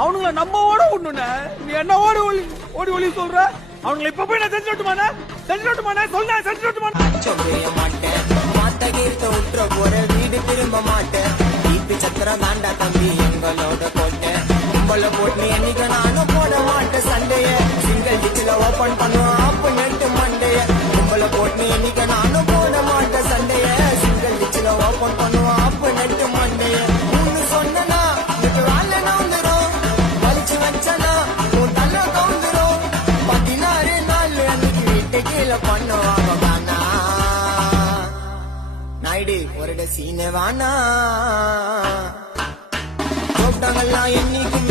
அவனுங்கள நம்ம ஓட விடணும்னே. நீ என்ன ஓடி ஒளி சொல்ற? அவனுங்களை இப்ப போய் நான் செஞ்சு விட்டுமானே சொல்ல செஞ்சு விட்டுமானே. சொல்ல மாட்டேன் மாத்த கீர்த்த உற்ற போற வீடு திரும்ப மாட்டேன். வீட்டு சத்திரம் தாண்டா தம்பி எங்களோட கோட்டை. கும்பல போட்டு என்னைக்கு நானும் போட மாட்டேன் சண்டைய. சிங்கிள் டிச்சில ஓபன் பண்ணுவோம் ஆப்பு நெட்டு மண்டைய. கும்பல போட்டு என்னைக்கு நானும் போட மாட்டேன் சண்டைய. சிங்கிள் டிச்சில ஓபன் பண்ணுவோம் ஆப்பு நெட்டு மண்டைய. ஒண்ணு சொன்னா இது வேலை நவுந்துரும். வலிச்சு வச்சனா உன் தள்ள கவுந்துரும். 16 நாள் அன்னைக்கு வீட்டை கீழே பண்ணுவாங்க காணா. நாயுடு ஒரு சீன வானா போட்டாங்கல்லாம் என்னைக்கும்